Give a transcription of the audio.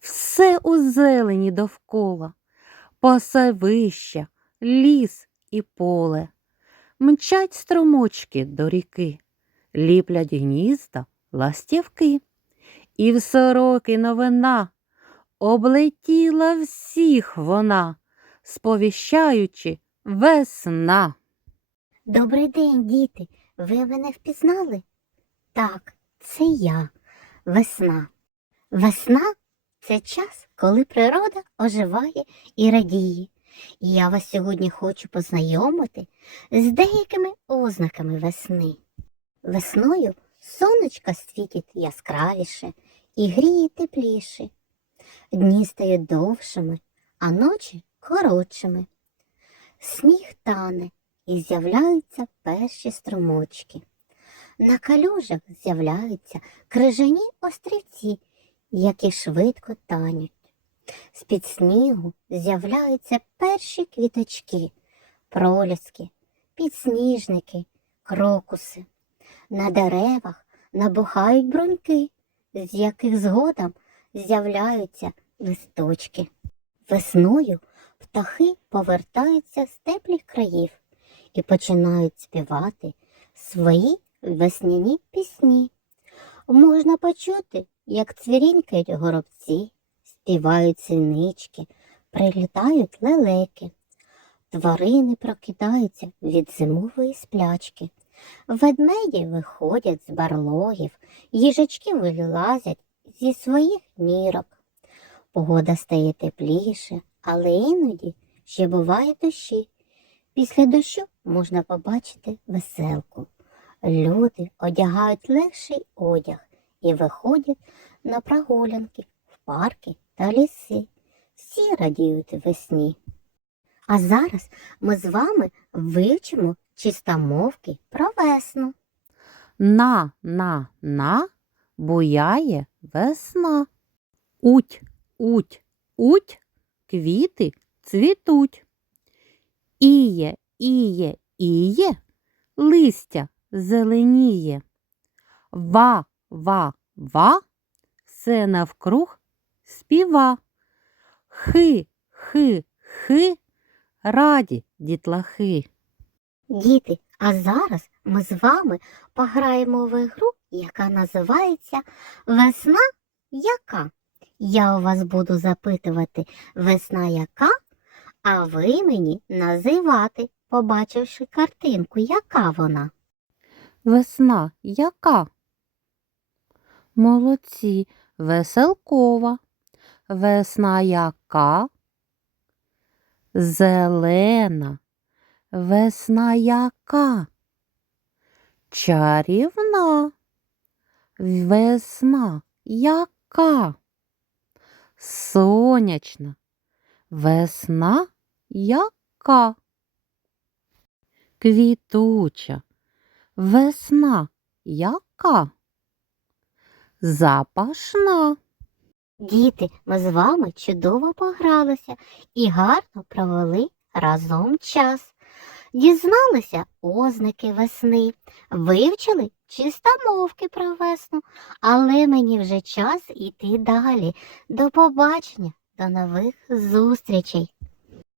все у зелені довкола, пасовища, ліс і поле. Мчать струмочки до ріки, ліплять гнізда ластівки. І в сороки новина облетіла всіх вона, сповіщаючи весна. Добрий день, діти. Ви мене впізнали? Так, це я, весна. Весна це час, коли природа оживає і радіє. І я вас сьогодні хочу познайомити з деякими ознаками весни. Весною сонечко світить яскравіше і гріє тепліше. Дні стають довшими, а ночі коротшими. Сніг тане і з'являються перші струмочки. На калюжах з'являються крижані острівці, які швидко тануть. З-під снігу з'являються перші квіточки, проліски, підсніжники, крокуси. На деревах набухають бруньки, з яких згодом з'являються листочки. Весною птахи повертаються з теплих країв і починають співати свої весняні пісні. Можна почути, як цвірінькають горобці, співають синички, прилітають лелеки. Тварини прокидаються від зимової сплячки. Ведмеді виходять з барлогів, їжачки вилазять зі своїх нірок. Погода стає тепліше, але іноді ще бувають дощі. Після дощу можна побачити веселку. Люди одягають легший одяг і виходять на прогулянки в парки та ліси. Всі радіють весні. А зараз ми з вами вивчимо чистомовки про весну. На, на, на буяє весна. Уть, уть, уть, квіти цвітуть. Іє, іє, іє, листя зеленіє. Ва, ва, ва, все навкруг співа. Хи, хи, хи, раді дітлахи. Діти, а зараз ми з вами пограємо в ігру, яка називається Весна яка. Я у вас буду запитувати весна яка, а ви мені називати, побачивши картинку, яка вона. Весна яка? Молодці, веселкова. Весна яка? Зелена. Весна яка? Чарівна. Весна яка? Сонячна. Весна яка? Квітуча. Весна яка? Запашна. Діти, ми з вами чудово погралися і гарно провели разом час. Дізналися ознаки весни, вивчили чистомовки про весну, але мені вже час іти далі. До побачення, до нових зустрічей.